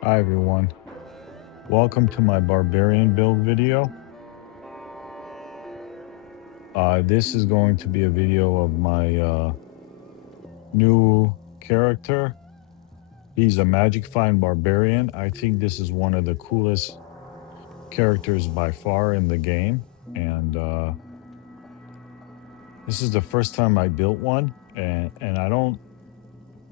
Hi everyone, welcome to my Barbarian build video. This is going to be a video of my new character. He's a magic find Barbarian. I think this is one of the coolest characters by far in the game. And this is the first time I built one. And I don't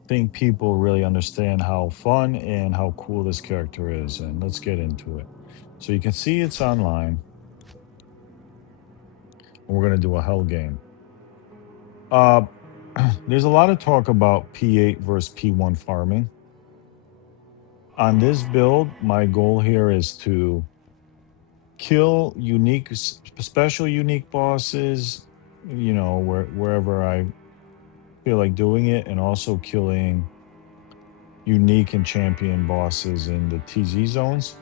think people really understand how fun and how cool this character is. And let's get into it. So you can see it's online. And we're going to do a hell game. Uh, there's a lot of talk about P8 versus P1 farming. On this build, my goal here is to kill special unique bosses, wherever I feel like doing it, and also killing unique and champion bosses in the TZ zones.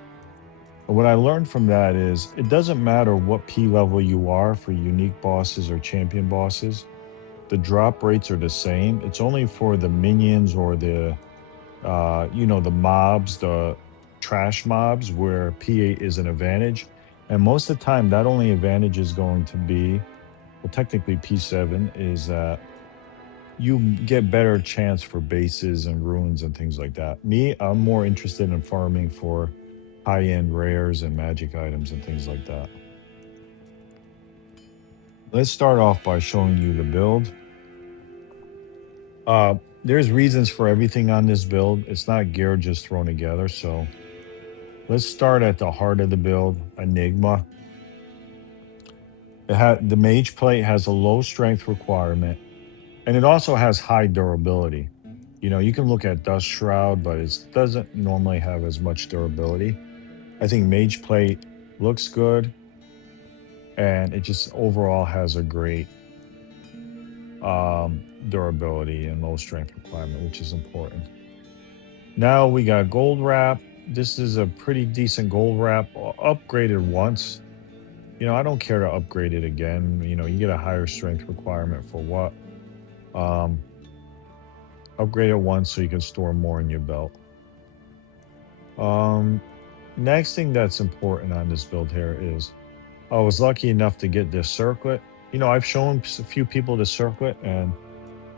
And what I learned from that is it doesn't matter what P level you are for unique bosses or champion bosses. The drop rates are the same. It's only for the minions or the the mobs, the trash mobs, where P8 is an advantage. And most of the time, that only advantage is going to be, well, technically P7 is that you get better chance for bases and runes and things like that. Me, I'm more interested in farming for high-end rares and magic items and things like that. Let's start off by showing you the build. There's reasons for everything on this build. It's not gear just thrown together, so let's start at the heart of the build, Enigma. The mage plate has a low strength requirement, and it also has high durability. You can look at Dust Shroud, but it doesn't normally have as much durability. I think mage plate looks good, and it just overall has a great durability and low strength requirement, which is important. Now we got gold wrap. This is a pretty decent gold wrap, upgraded once. I don't care to upgrade it again. You get a higher strength requirement for what? Upgrade it once so you can store more in your belt. Next thing that's important on this build here is I was lucky enough to get this circlet. I've shown a few people the circlet, and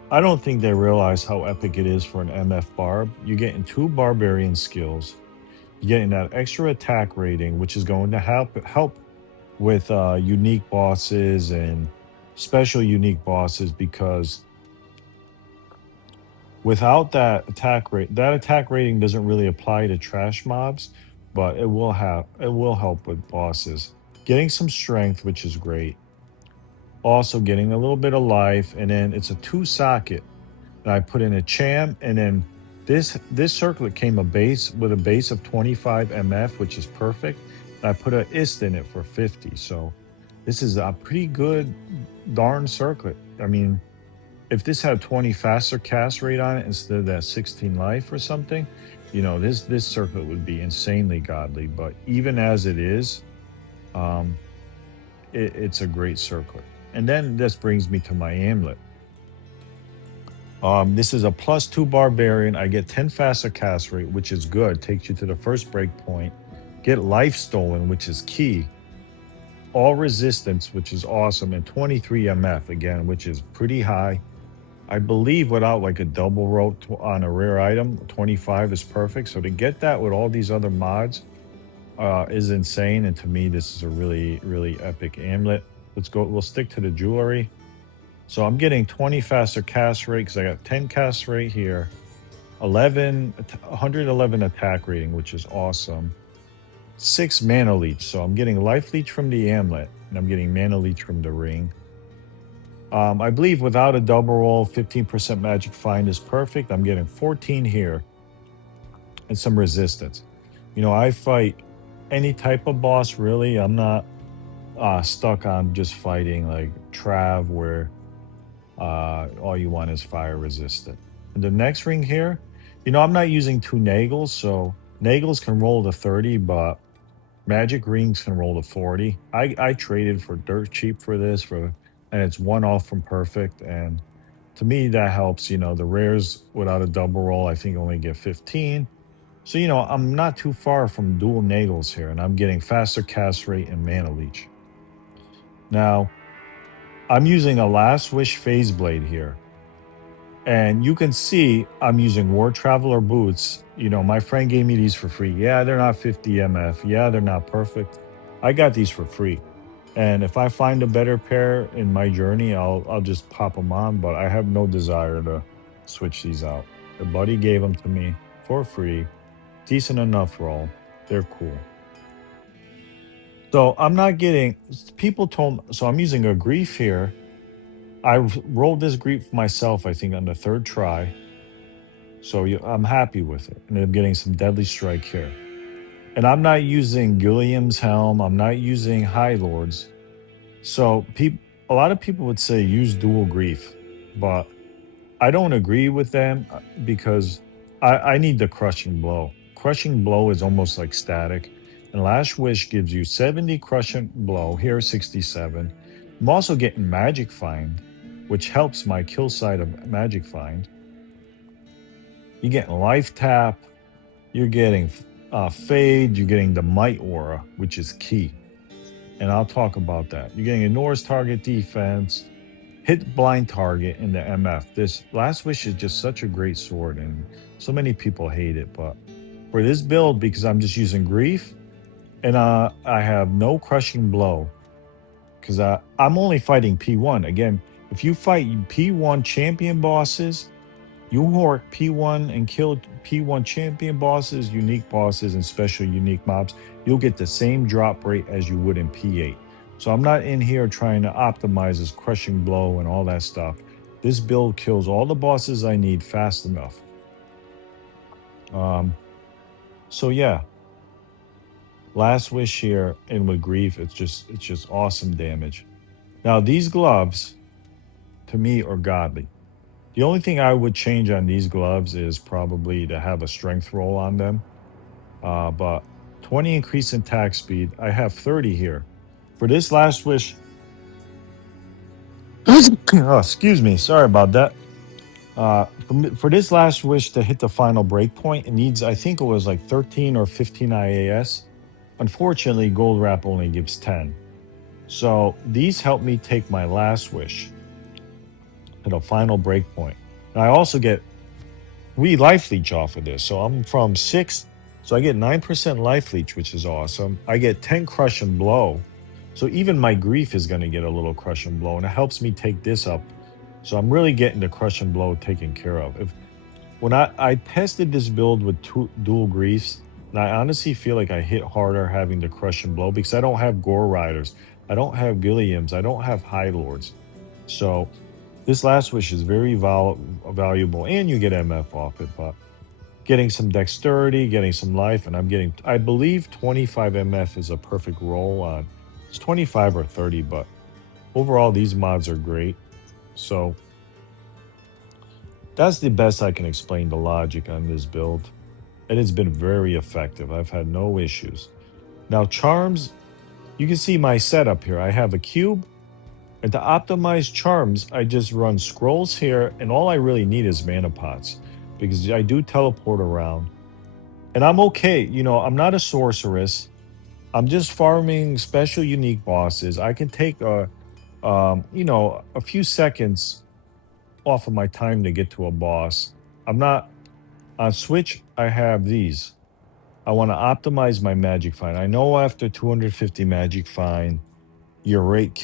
I don't think they realize how epic it is for an MF Barb. You're getting 2 Barbarian skills. You're getting that extra attack rating, which is going to help with unique bosses and special unique bosses, because without that attack rating doesn't really apply to trash mobs, but it will help with bosses. Getting some strength, which is great. Also getting a little bit of life, and then it's a 2 socket. And I put in a cham, and then this circlet came with a base of 25 MF, which is perfect. And I put an ist in it for 50. So this is a pretty good darn circlet. I mean, if this had 20 faster cast rate on it instead of that 16 life or something, this circlet would be insanely godly. But even as it is, it's a great circlet. And then this brings me to my amulet. This is a +2 Barbarian. I get 10 faster cast rate, which is good. Takes you to the first break point. Get life stolen, which is key. All resistance, which is awesome. And 23 MF, again, which is pretty high. I believe without like a double rope on a rare item, 25 is perfect. So to get that with all these other mods is insane. And to me, this is a really, really epic amulet. We'll stick to the jewelry. So I'm getting 20 faster cast rate because I got 10 cast rate here, 111 attack rating, which is awesome. 6 mana leech. So I'm getting life leech from the amulet, and I'm getting mana leech from the ring. I believe without a double roll, 15% magic find is perfect. I'm getting 14 here and some resistance. I fight any type of boss, really. I'm not stuck on just fighting like Trav, where all you want is fire resistant. And the next ring here, I'm not using 2 Nagels, so Nagels can roll to 30, but magic rings can roll to 40. I traded for dirt cheap for this, and it's 1 off from perfect. And to me, that helps. The rares without a double roll, I think only get 15. So, you know, I'm not too far from dual nagels here, and I'm getting faster cast rate and mana leech. Now, I'm using a Last Wish Phase Blade here. And you can see I'm using War Traveler boots. You know, my friend gave me these for free. Yeah, they're not 50 MF. Yeah, they're not perfect. I got these for free. And if I find a better pair in my journey, I'll just pop them on, but I have no desire to switch these out. The buddy gave them to me for free. Decent enough roll. They're cool. So I'm not getting people told so I'm using a grief here. I rolled this grief myself, I think, on the third try. So I'm happy with it. And I'm getting some deadly strike here. And I'm not using Gilliam's helm. I'm not using High Lords. So a lot of people would say use dual grief, but I don't agree with them because I need the crushing blow. Crushing blow is almost like static. And Last Wish gives you 70 crushing blow. Here, 67. I'm also getting Magic Find, which helps my kill side of Magic Find. You're getting Life Tap. You're getting Fade. You're getting the Might Aura, which is key. And I'll talk about that. You're getting Ignores Target Defense, Hit Blind Target in the MF. This Last Wish is just such a great sword, and so many people hate it. But for this build, because I'm just using Grief, and I have no Crushing Blow, because I'm only fighting P1. Again, if you fight P1 champion bosses, you work P1 and kill P1 champion bosses, unique bosses, and special unique mobs. You'll get the same drop rate as you would in P8. So I'm not in here trying to optimize this crushing blow and all that stuff. This build kills all the bosses I need fast enough. So yeah, Last Wish here and with Grief, it's just awesome damage. Now these gloves, to me, are godly. The only thing I would change on these gloves is probably to have a strength roll on them. But 20 increase in attack speed. I have 30 here. For this Last Wish. Oh, excuse me. Sorry about that. For this Last Wish to hit the final breakpoint, it needs, I think it was like 13 or 15 IAS. Unfortunately, Gold Wrap only gives 10. So these help me take my Last Wish to the final breakpoint. And I also get life leech off of this. So I'm from 6. So I get 9% life leech, which is awesome. I get 10 crush and blow. So even my grief is going to get a little crush and blow. And it helps me take this up. So I'm really getting the crush and blow taken care of. When I tested this build with dual griefs, and I honestly feel like I hit harder having the crush and blow because I don't have Gore Riders. I don't have Gilliams. I don't have High Lords. So this Last Wish is very valuable, and you get MF off it, but getting some dexterity, getting some life, and I'm getting, I believe 25 MF is a perfect roll on. It's 25 or 30, but overall, these mods are great. So that's the best I can explain the logic on this build. And it's been very effective. I've had no issues. Now, charms, you can see my setup here. I have a cube. And to optimize charms, I just run scrolls here, and all I really need is mana pots because I do teleport around. And I'm okay. You know, I'm not a sorceress. I'm just farming special unique bosses. I can take a few seconds off of my time to get to a boss. I'm not on Switch. I have these. I want to optimize my magic find. I know after 250 magic find, your rate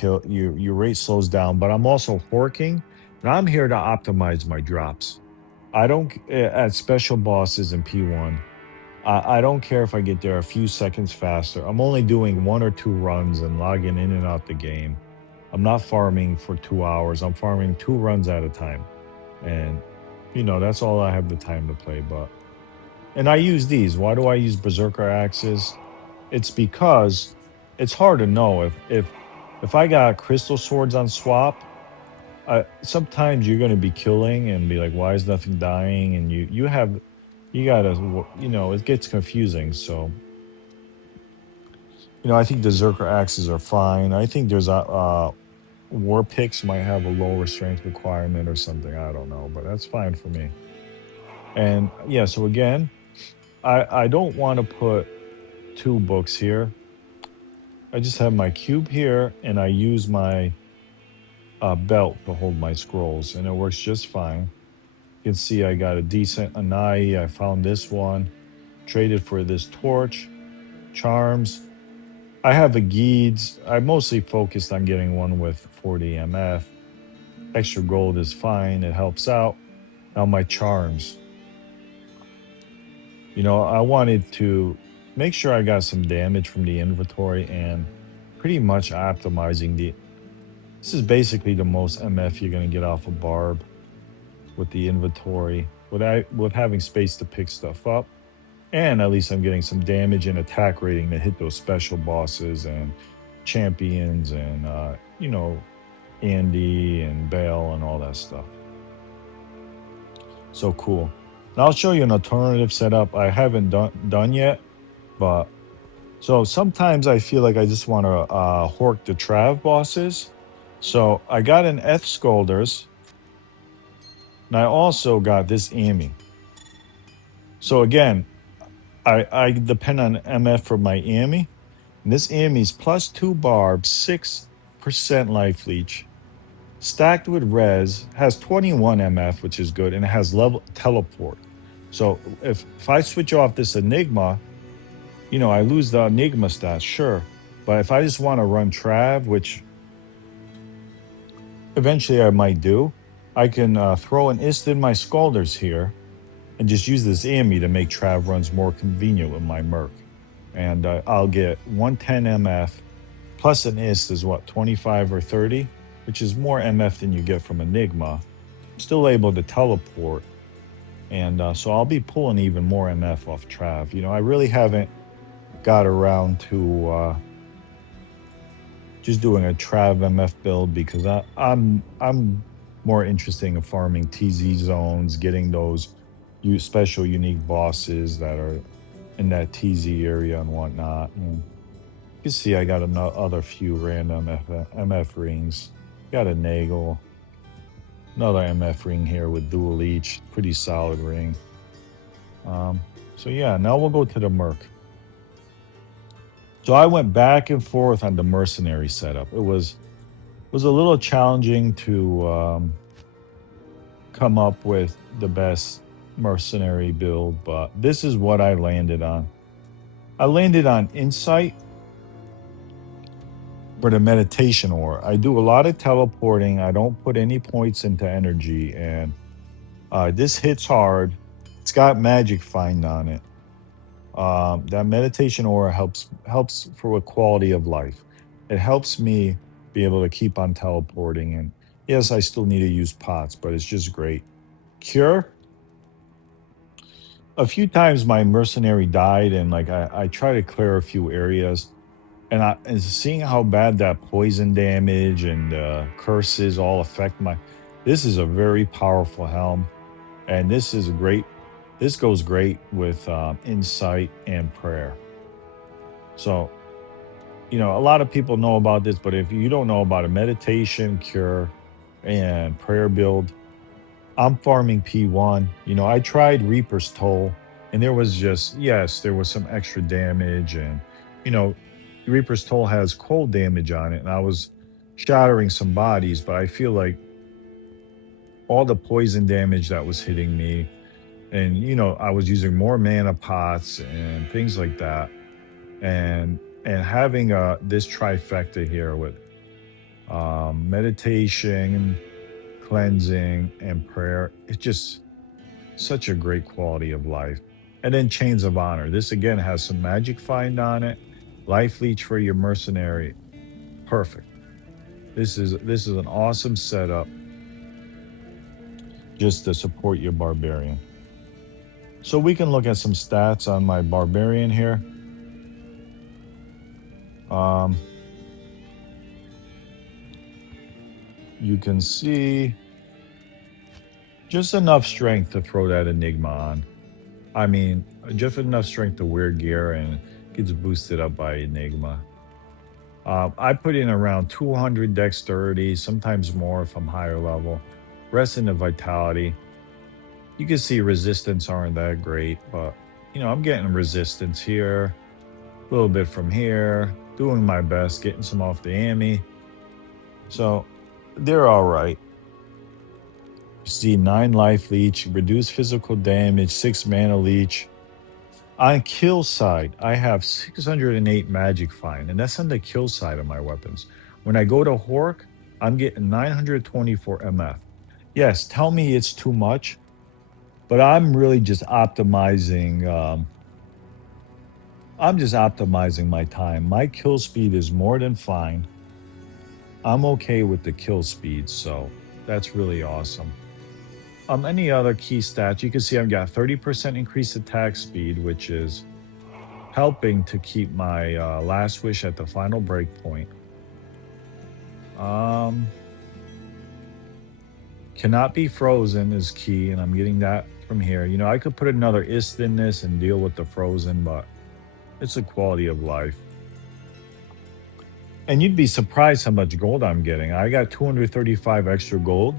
slows down, but I'm also horking, and I'm here to optimize my drops. I don't at special bosses in P1. I don't care if I get there a few seconds faster. I'm only doing 1 or 2 runs and logging in and out the game. I'm not farming for 2 hours. I'm farming 2 runs at a time, and that's all I have the time to play. And I use these. Why do I use Berserker axes? It's because it's hard to know if I got crystal swords on swap. Sometimes you're going to be killing and be like, why is nothing dying? And you gotta, it gets confusing. So I think the Berserker axes are fine. I think there's war picks might have a lower strength requirement or something. I don't know, but that's fine for me. And yeah, so again, I don't want to put two books here. I just have my cube here, and I use my belt to hold my scrolls, and it works just fine. You can see I got a decent Anai. I found this one, traded for this torch, charms. I have a Geeds. I mostly focused on getting one with 40 MF. Extra gold is fine. It helps out. Now my charms. You know, I wanted to make sure I got some damage from the inventory and pretty much optimizing the... This is basically the most MF you're going to get off of Barb with the inventory, with having space to pick stuff up. And at least I'm getting some damage and attack rating to hit those special bosses and champions and, you know, Andy and Bale and all that stuff. So cool. Now I'll show you an alternative setup I haven't done yet, but so sometimes I feel like I just want to hork the Trav bosses. So I got an Eth Scolders, and I also got this Amy. So again, I depend on MF for my Amy. And this Amy's +2 Barb, 6% life leech, stacked with res, has 21 MF, which is good, and it has level teleport. So if I switch off this Enigma, you know, I lose the Enigma stats, sure. But if I just want to run Trav, which eventually I might do, I can throw an Ist in my Scalders here and just use this Amy to make Trav runs more convenient with my Merc. And I'll get 110 MF plus an Ist is what, 25 or 30, which is more MF than you get from Enigma. I'm still able to teleport. And so I'll be pulling even more MF off Trav. You know, I really haven't got around to just doing a Trav MF build because I'm more interested in farming TZ zones, getting those special unique bosses that are in that TZ area and whatnot. And you can see I got another few random MF rings. Got a Nagel. Another MF ring here with dual leech. Pretty solid ring. So yeah, now we'll go to the Merc. So I went back and forth on the mercenary setup. It was a little challenging to come up with the best mercenary build, but this is what I landed on. I landed on Insight for the meditation ore. I do a lot of teleporting. I don't put any points into energy, and this hits hard. It's got magic find on it. That meditation aura helps for a quality of life. It helps me be able to keep on teleporting. And yes, I still need to use pots, but it's just great. Cure. A few times my mercenary died, and like I try to clear a few areas, and seeing how bad that poison damage and curses all affect my. This is a very powerful helm, and this is great. This goes great with insight and prayer. So, you know, a lot of people know about this, but if you don't know about a meditation, cure, and prayer build, I'm farming P1. You know, I tried Reaper's Toll, and there was just, yes, there was some extra damage. And, you know, Reaper's Toll has cold damage on it, and I was shattering some bodies, but I feel like all the poison damage that was hitting me, and you know, I was using more mana pots and things like that, and having this trifecta here with meditation, cleansing, and prayer, it's just such a great quality of life. And then Chains of Honor, this again has some magic find on it, life leech for your mercenary. Perfect. This is an awesome setup just to support your barbarian. So we can look at some stats on my barbarian here. You can see just enough strength to throw that Enigma on. I mean, just enough strength to wear gear, and gets boosted up by Enigma. I put in around 200 dexterity, sometimes more if I'm higher level. Rest in the vitality. You can see resistance aren't that great, but you know, I'm getting resistance here, a little bit from here, doing my best, getting some off the Ami. So they're all right. You see 9 life leech, reduce physical damage, 6 mana leech. On kill side, I have 608 magic fine, and that's on the kill side of my weapons. When I go to Hork, I'm getting 924 MF. Yes, tell me it's too much, but I'm really just optimizing. I'm just optimizing my time. My kill speed is more than fine. I'm okay with the kill speed, so that's really awesome. Any other key stats? You can see I've got 30% increased attack speed, which is helping to keep my last wish at the final breakpoint. Cannot be frozen is key, and I'm getting that from here. You know, I could put another ist in this and deal with the frozen, but it's a quality of life. And you'd be surprised how much gold I'm getting. I got 235 extra gold,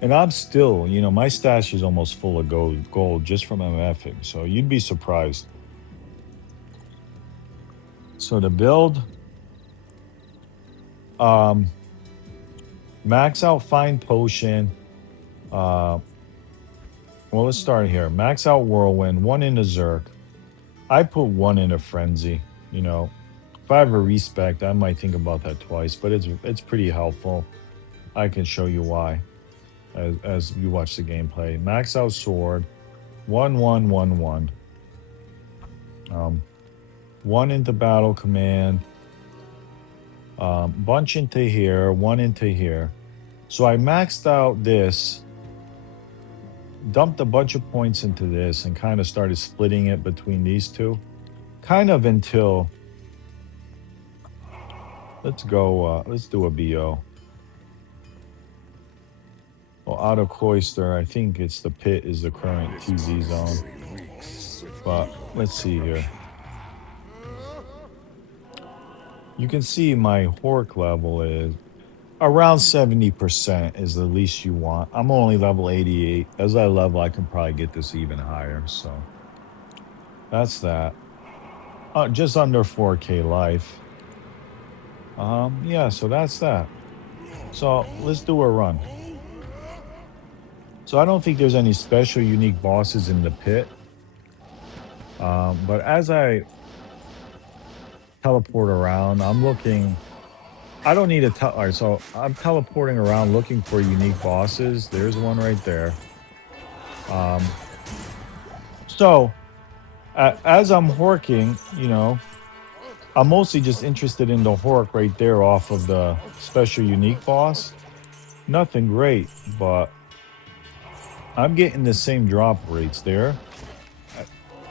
and I'm still, you know, my stash is almost full of gold just from MFing. So you'd be surprised. So the build, max out fine potion. Well, let's start here. Max out whirlwind, 1 into Zerk. I put 1 into frenzy. You know, if I have a respect, I might think about that twice, but it's pretty helpful. I can show you why as you watch the gameplay. Max out sword, 1 1 1 1. 1 into battle command. Bunch into here, 1 into here. So I maxed out this, dumped a bunch of points into this, and kind of started splitting it between these two. Kind of until, let's go, let's do a BO. Well, out of Cloister, I think it's the pit is the current TZ zone. But let's see here. You can see my Hork level is around 70% is the least you want. I'm only level 88. As I level, I can probably get this even higher. So that's that. Just under 4K life. Yeah, so that's that. So let's do a run. So I don't think there's any special unique bosses in the pit. But as I teleport around, I'm looking. I don't need a all right, so I'm teleporting around looking for unique bosses. There's one right there. So as I'm horking, you know, I'm mostly just interested in the hork right there off of the special unique boss. Nothing great, but I'm getting the same drop rates there.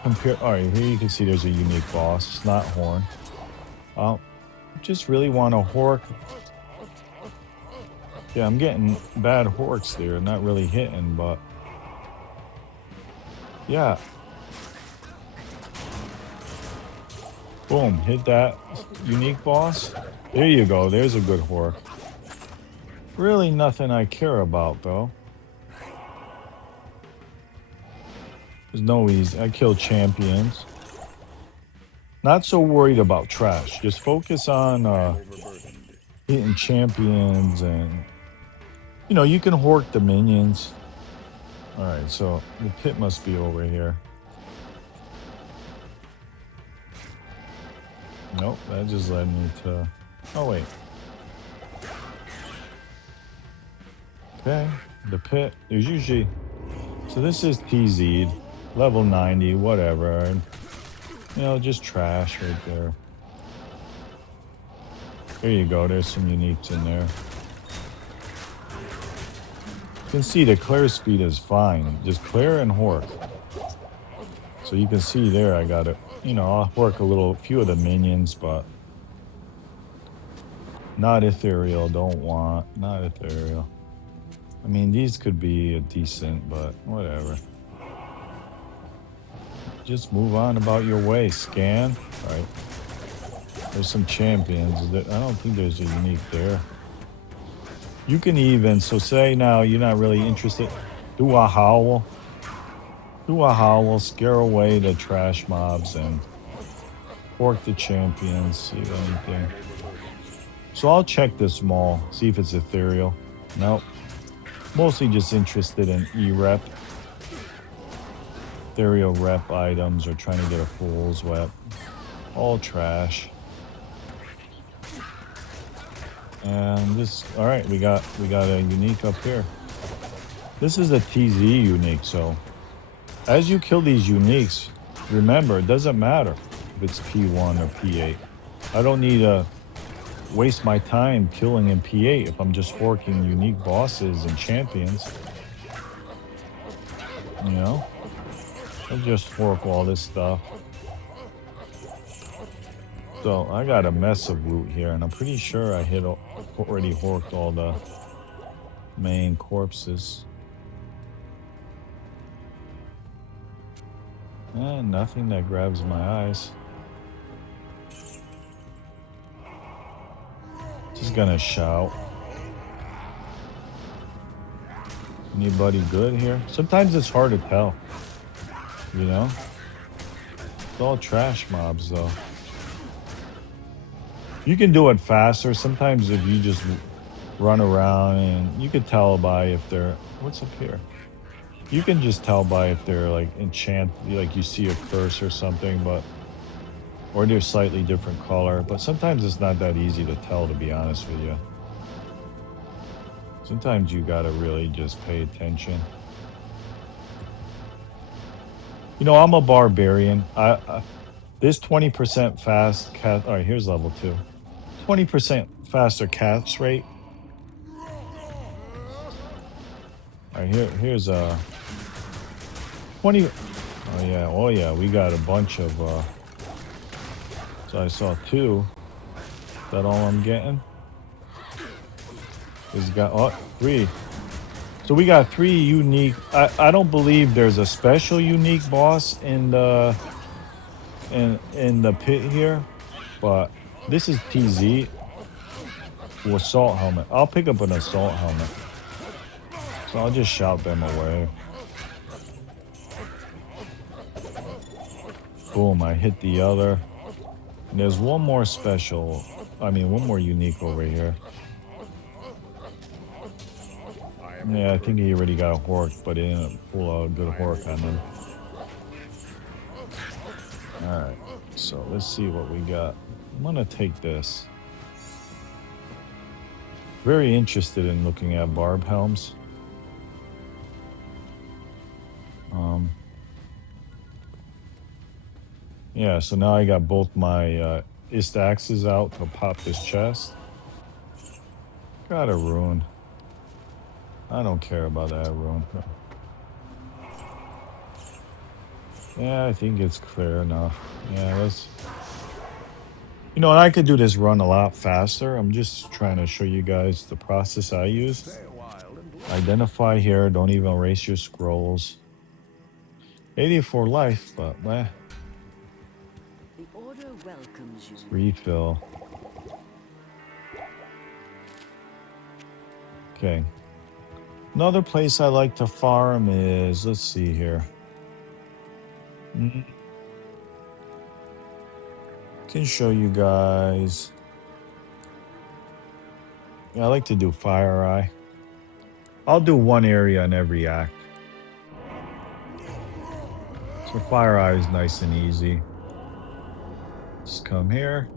All right, here you can see there's a unique boss. It's not horn. Just really want a hork. Yeah, I'm getting bad horks there, not really hitting, but yeah. Boom, hit that unique boss. There you go, there's a good hork. Really nothing I care about though. There's no easy. I kill champions. Not so worried about trash. Just focus on hitting champions, and you know, you can hork the minions. All right, so the pit must be over here. Nope, that just led me to... Oh, wait. Okay, the pit. There's usually... So this is PZ'd, level 90, whatever. And, you know, just trash right there. There you go, there's some uniques in there. You can see the clear speed is fine. Just clear and hork. So you can see there I got it. You know, I'll work a few of the minions, but not ethereal, don't want, not ethereal. I mean, these could be decent, but whatever. Just move on about your way, scan. All right. There's some champions. I don't think there's a unique there. You can even, so say now you're not really interested, do a howl. Do a howl, scare away the trash mobs, and pork the champions, see if anything. So I'll check this mall, see if it's ethereal. Nope. Mostly just interested in E-rep. Ethereal rep items or trying to get a fool's web. All trash. And this, all right, we got a unique up here. This is a TZ unique, so as you kill these uniques, remember, it doesn't matter if it's P1 or P8. I don't need to waste my time killing in P8 if I'm just forking unique bosses and champions. You know? I'll just fork all this stuff. So I got a mess of loot here, and I'm pretty sure I already horked all the main corpses. And nothing that grabs my eyes. Just gonna shout. Anybody good here? Sometimes it's hard to tell. You know? It's all trash mobs though. You can do it faster. Sometimes if you just run around and you could tell by if they're... What's up here? You can just tell by if they're like like you see a curse or something, or they're slightly different color. But sometimes it's not that easy to tell, to be honest with you. Sometimes you gotta really just pay attention. You know, I'm a barbarian. This 20% fast cast. All right, here's level 2. 20% faster cast rate. All right, here's a 20. Oh yeah, we got a bunch of. So I saw 2. Is that all I'm getting? He's got 3. So we got 3 unique. I don't believe there's a special unique boss in the pit here, but this is TZ or assault helmet. I'll pick up an assault helmet. So I'll just shout them away. Boom, I hit the other. And there's one more special. One more unique over here. Yeah, I think he already got a hork, but he didn't pull a good hork on him. Alright, so let's see what we got. I'm gonna take this. Very interested in looking at Barb helms. Yeah, so now I got both my ist axes out to pop this chest. Got a rune. I don't care about that rune. Yeah, I think it's clear enough. Yeah, let's... You know, and I could do this run a lot faster. I'm just trying to show you guys the process I use. Identify here. Don't even erase your scrolls. 84 life, but meh. The order welcomes you. Refill. Okay. Another place I like to farm is, let's see here. Can show you guys. Yeah, I like to do Fire Eye. I'll do one area in every act. So Fire Eye is nice and easy. Just come here.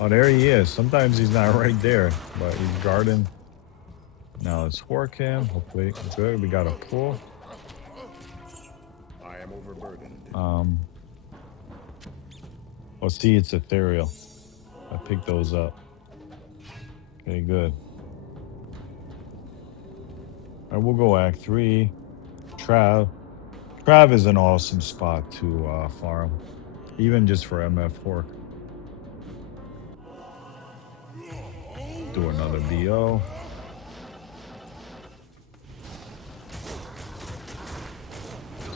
Oh, there he is. Sometimes he's not right there, but he's guarding. Now let's work him. Hopefully, good. We got a pull. I am overburdened. Oh, see, it's ethereal. I picked those up. Okay, good. All right, we'll go Act 3. Trav. Trav is an awesome spot to farm, even just for MF Fork. Do another BO.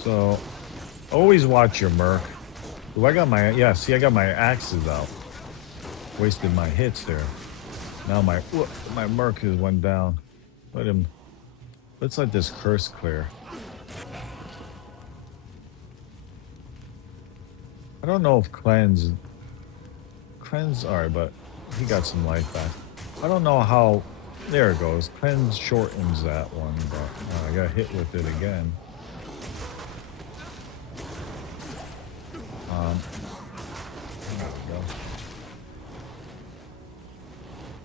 So, always watch your merc. Ooh, I got my axes out. Wasted my hits there. Now my merc has went down. Let him Let's let this curse clear. I don't know if cleanse, alright, but he got some life back. I don't know how, there it goes. Cleanse shortens that one, but I got hit with it again. There we go.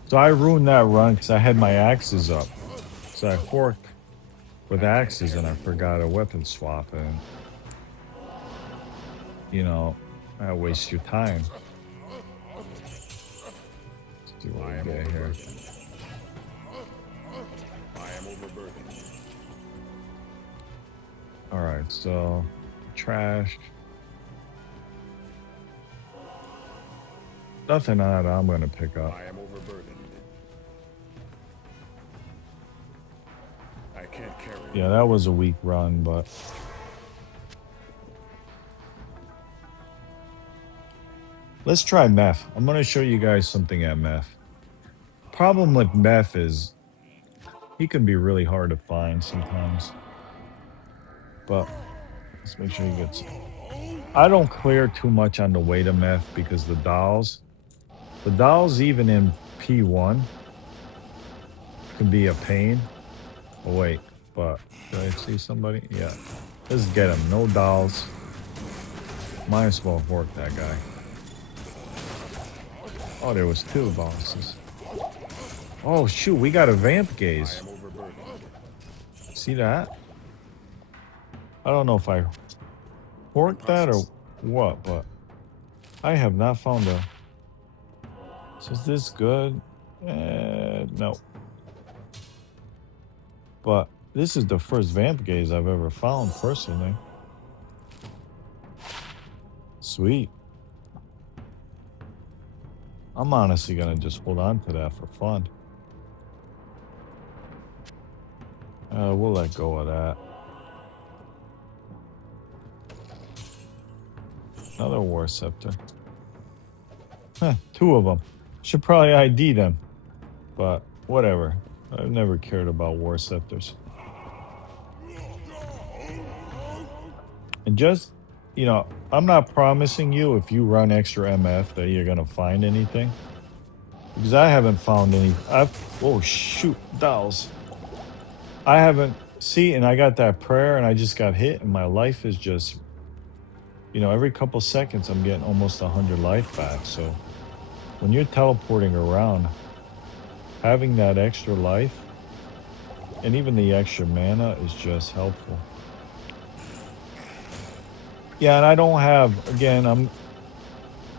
So I ruined that run because I had my axes up. So I forked with axes and I forgot a weapon swap, and you know, I waste your time. Let's see what we get here. I am overburdened. Alright, so trash. Nothing on it I'm gonna pick up. I am overburdened. I can't carry. Yeah, that was a weak run, but let's try meth. I'm gonna show you guys something at meth. Problem with meth is he can be really hard to find sometimes. But let's make sure he gets. I don't clear too much on the way to meth because the dolls even in P1 can be a pain. Oh wait, but did I see somebody? Yeah. Let's get him. No dolls. Might as well work that guy. Oh, there was two bosses. Oh shoot, we got a vamp gaze. I am overburdened. See that? I don't know if I worked that or what, but I have not found a. So is this good? No. But this is the first vamp gaze I've ever found personally. Sweet. I'm honestly gonna just hold on to that for fun. We'll let go of that. Another war scepter. Two of them. Should probably ID them. But whatever. I've never cared about war scepters. And just, you know, I'm not promising you if you run extra MF that you're going to find anything. Because I haven't found any. Oh, shoot. Dolls. I haven't. See, and I got that prayer and I just got hit and my life is just, you know, every couple seconds I'm getting almost 100 life back. So when you're teleporting around, having that extra life and even the extra mana is just helpful. Yeah, and I don't have, again,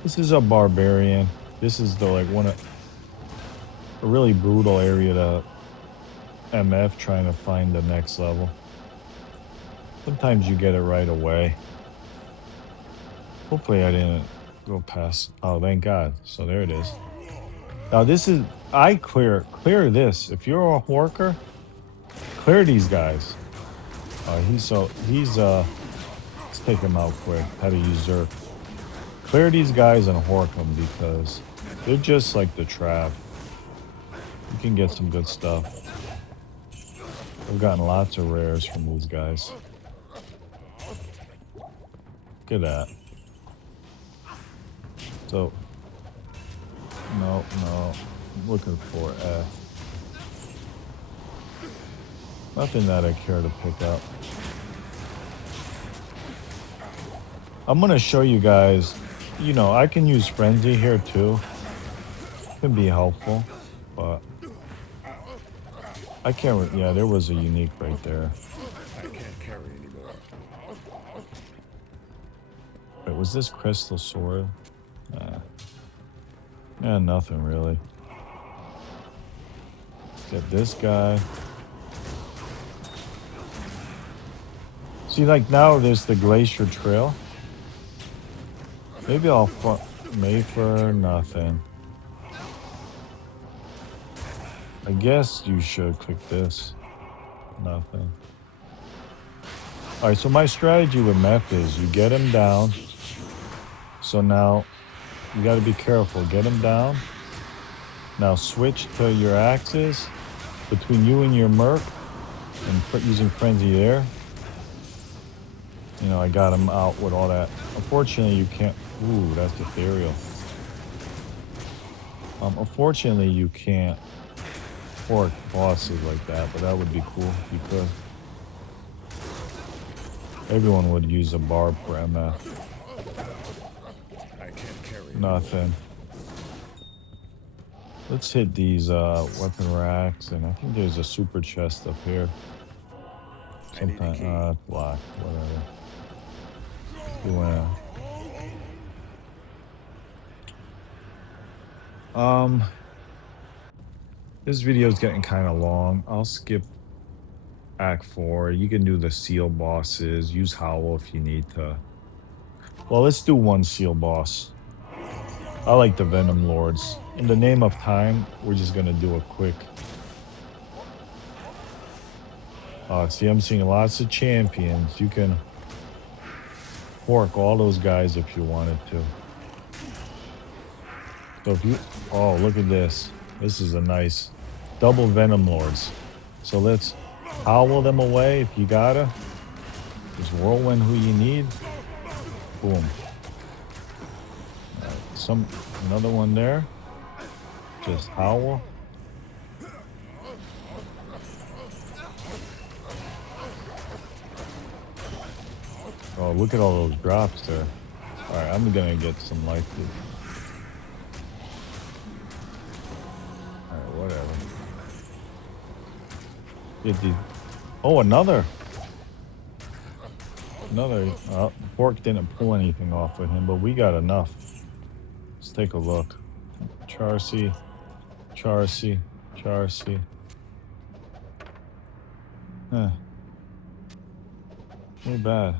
this is a barbarian. This is the, like, a really brutal area to MF trying to find the next level. Sometimes you get it right away. Hopefully I didn't go past. Oh, thank God. So there it is. Now this is, I clear this. If you're a worker, clear these guys. Let's take him out quick. How to use Zerk. Clear these guys and hork them because they're just like the trap. You can get some good stuff. I've gotten lots of rares from these guys. Look at that. So, no. I'm looking for F. Nothing that I care to pick up. I'm going to show you guys, you know, I can use Frenzy here too. It can be helpful, but I can't, yeah, there was a unique right there. I can't carry anymore. Wait, was this crystal sword? Yeah, nothing really. Get this guy. See, like now there's the glacier trail. Maybe I'll made for nothing. I guess you should click this. Nothing. Alright, so my strategy with meth is you get him down. So now you got to be careful. Get him down. Now switch to your axes between you and your merc. and using frenzy there. You know, I got him out with all that. Unfortunately, you can't. Ooh, that's ethereal. Unfortunately, you can't fork bosses like that, but that would be cool if you could. Everyone would use a Barb for MF. I can't carry Nothing. Let's hit these weapon racks, and I think there's a super chest up here. I need a key. Block, whatever. You wanna? This video is getting kind of long. I'll skip Act 4. You can do the seal bosses. Use Howl if you need to. Well, let's do one seal boss. I like the Venom Lords. In the name of time, we're just gonna do a quick. See, I'm seeing lots of champions. You can fork all those guys if you wanted to. So if you, oh, look at this. This is a nice double Venom Lords. So let's howl them away if you gotta. Just whirlwind who you need. Boom. Another one there. Just howl. Oh, look at all those drops there. All right, I'm gonna get some life. All right, whatever. Get these. Oh, another. Fork didn't pull anything off of him, but we got enough. Let's take a look. Charcy. Huh. Too bad.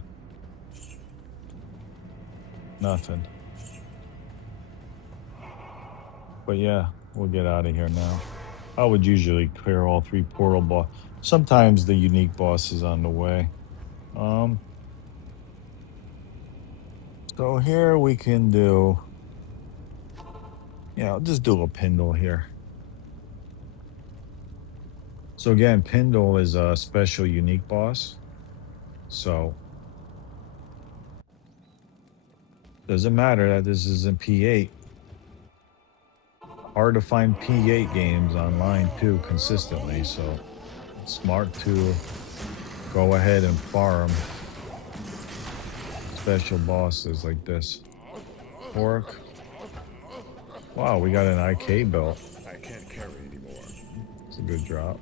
Nothing. But yeah, we'll get out of here now. I would usually clear all 3 portal boss. Sometimes the unique boss is on the way. So here we can do. Yeah, I'll just do a Pindle here. So again, Pindle is a special unique boss. So doesn't matter that this isn't P8. Hard to find P8 games online too consistently, so it's smart to go ahead and farm special bosses like this. Fork. Wow, we got an IK belt. I can't carry anymore. It's a good drop.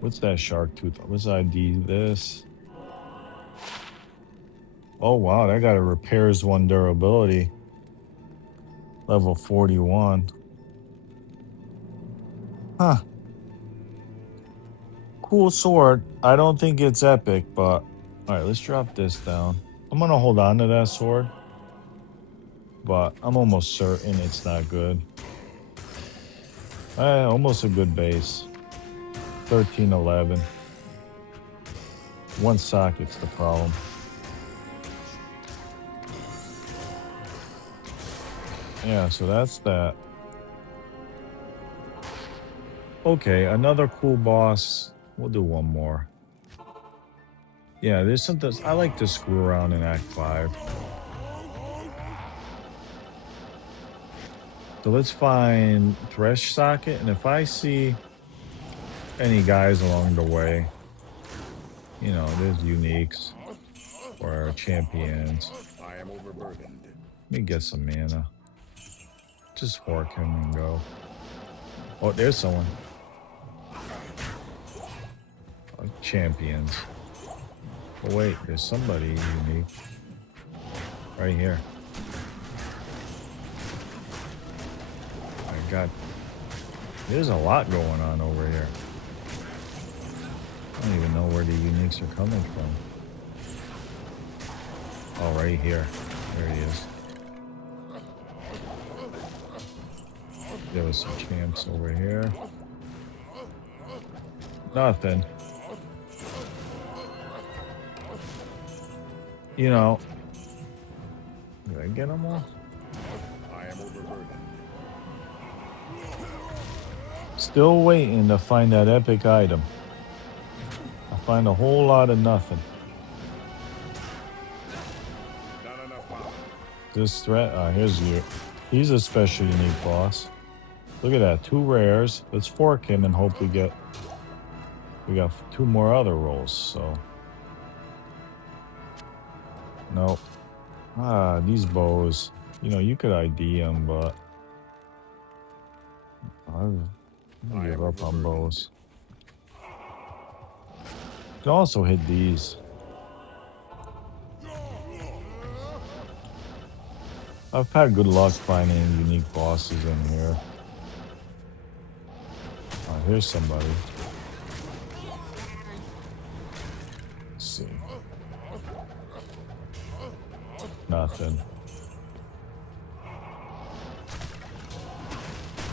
What's that shark tooth? Let's ID this. Oh wow, that got a repairs 1 durability. Level 41. Huh. Cool sword. I don't think it's epic, but all right, let's drop this down. I'm gonna hold on to that sword, but I'm almost certain it's not good. Almost a good base. 1311. 1 socket's the problem. Yeah, so that's that. Okay, another cool boss. We'll do one more. Yeah, there's something. I like to screw around in Act 5. So let's find Thresh Socket, and if I see any guys along the way, you know, there's uniques or champions. I am overburdened. Let me get some mana. Just fork him and go. Oh, there's someone. Champions. Oh wait, there's somebody unique. Right here. I got... There's a lot going on over here. I don't even know where the uniques are coming from. Oh, right here. There he is. There was some champs over here. Nothing. You know. Did I get them all? I am overburdened. Still waiting to find that epic item. Find a whole lot of nothing. Not enough power. This threat, here's you. He's a special unique boss. Look at that, 2 rares. Let's fork him and hope we got 2 more other rolls, so. Nope. These bows. You know, you could ID them, but I'm gonna give up on bows. You can also hit these. I've had good luck finding unique bosses in here. Here's somebody. Let's see. Nothing.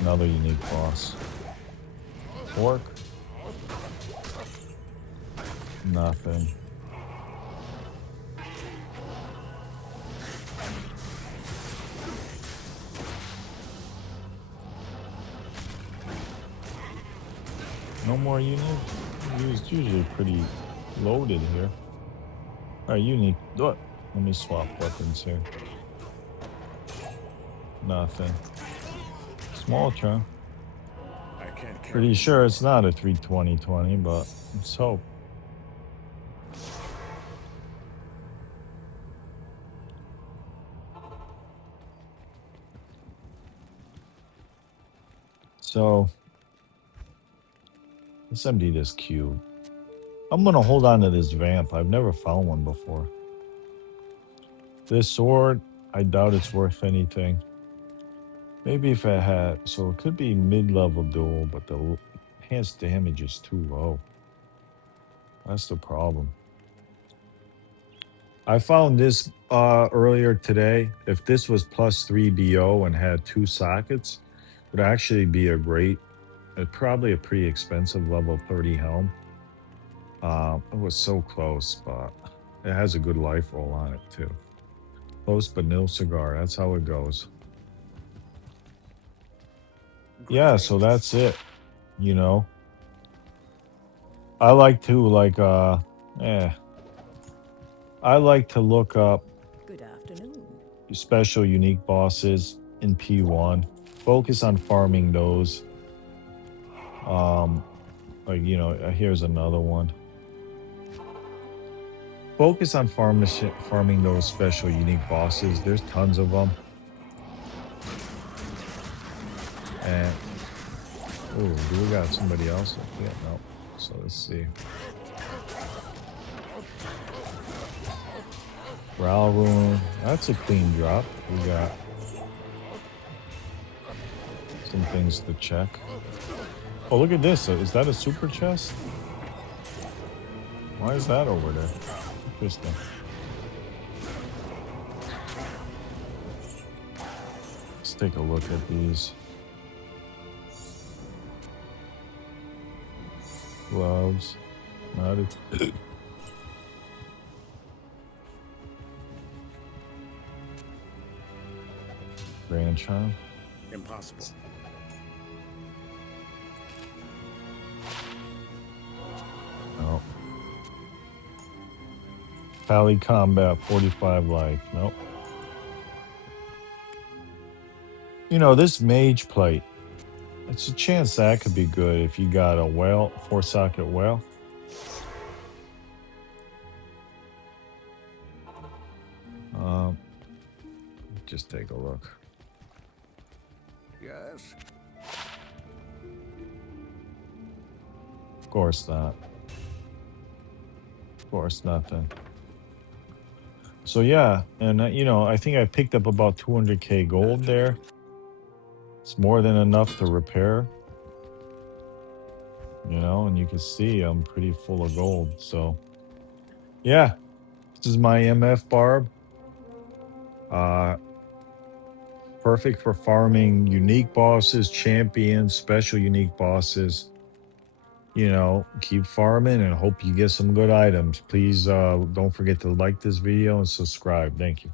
Another unique boss. Fork. Nothing. No more unique. It's usually pretty loaded here. Alright, unique. Look. Let me swap weapons here. Nothing. Small chunk. I can't carry. Pretty sure it's not a 320/20, but let's hope. So let's empty this cube. I'm gonna hold on to this vamp. I've never found one before. This sword, I doubt it's worth anything. Maybe if it had, so it could be mid-level duel, but the enhanced damage is too low. That's the problem. I found this earlier today. If this was +3 BO and had 2 sockets, it would actually be a great, probably a pretty expensive level 30 helm. It was so close, but it has a good life roll on it too. Close but no cigar. That's how it goes. Yeah, so that's it. You know, I like to I like to look up Good afternoon. special unique bosses in P1. Focus on farming those. Like, you know, here's another one. Focus on farming those special unique bosses. There's tons of them. And oh, do we got somebody else? Yeah, no. So let's see. Brow Rune. That's a clean drop. We got some things to check. Oh, look at this. Is that a super chest? Why is that over there? Interesting. Let's take a look at these. Gloves. Not a Grand Charm. Impossible. No. Pally Combat, 45 life. Nope. You know, this Mage Plate, it's a chance that could be good if you got a whale, 4-socket whale. Just take a look. Yes. Of course not. Of course nothing. So yeah, and you know, I think I picked up about 200k gold there. It's more than enough to repair. You know, and you can see I'm pretty full of gold. So yeah, this is my MF Barb. Perfect for farming unique bosses, champions, special unique bosses. You know, keep farming and hope you get some good items. Please don't forget to like this video and subscribe. Thank you.